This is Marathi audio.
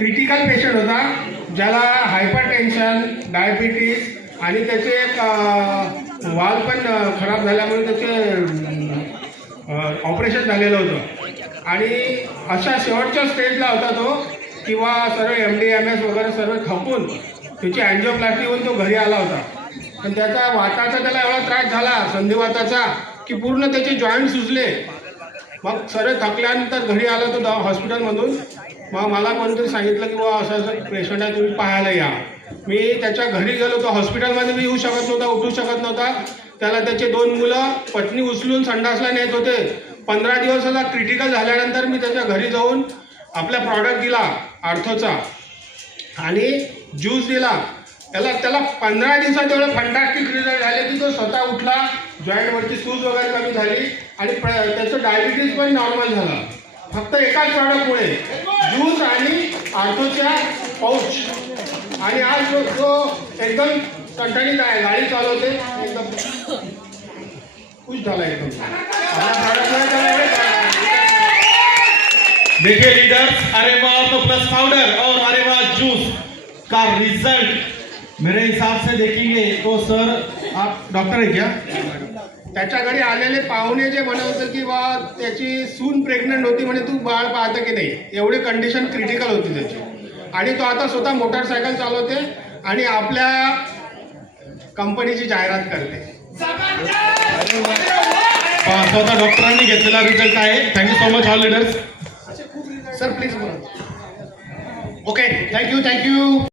क्रिटिकल पेशंट होता, ज्याला हायपर टेन्शन, डायबिटीज आणि त्याचे एक वाल पण खराब झाल्यामुळे त्याचे ऑपरेशन झालेलं होतं आणि अशा शेवटच्या स्टेजला होता तो, किंवा सर्व MD-MS वगैरे सर्व थकून त्याची अँजिओप्लास्टी होऊन तो घरी आला होता. पण त्याचा वाताचा त्याला एवढा त्रास झाला, संधिवाताचा, की पूर्ण त्याचे जॉईंट सुजले. मग सर्व थकल्यानंतर घरी आला तो हॉस्पिटलमधून. मग मला कोणतरी सांगितलं की बुवा असं असं पेशंट आहे, तुम्ही पाहायला या. मी त्याच्या घरी गेलो. तो हॉस्पिटलमध्ये मी येऊ शकत नव्हता, उठू शकत नव्हता. त्याला त्याचे 2 मुलं पत्नी उचलून संडासला नेत होते. 15 दिवसाचा क्रिटिकल झाल्यानंतर मी त्याच्या घरी जाऊन आपला प्रॉडक्ट दिला आर्थोचा आणि ज्यूस दिला. त्याला 15 दिवसात एवढं फंटास्टिक रिझल्ट झाले की तो स्वतः उठला, जॉईंटवरची सूज वगैरे कमी झाली आणि त्याचं डायबिटीज पण नॉर्मल झालं. फक्त एकाच प्रॉडक्टमुळे, ज्यूस आणि आर्थोच्या पाऊच. आणि आज तो एकदम कंटाळीत आहे, गाडी चालवते, एकदम खुश झाला एकदम. देखिए लीडर्स, अरे वाह तो प्लस पाउडर और अरे वाह जूस का रिजल्ट मेरे हिसाब से देखेंगे तो सर आप डॉक्टर है क्या? त्याच्या घरी आलेले पाहुणे जे म्हणत होते की बा त्याची सून प्रेग्नंट होती, म्हणे तू बाळ पाहतं की नाही, एवढी कंडिशन क्रिटिकल होती त्याची. आणि तो आता स्वतः मोटरसायकल चालवते आणि आपल्या कंपनीची जाहिरात करते. स्वतः डॉक्टरांनी घेतलेला रिझल्ट आहे. Thank you so much all leaders. Sir please बोला. Okay, thank you.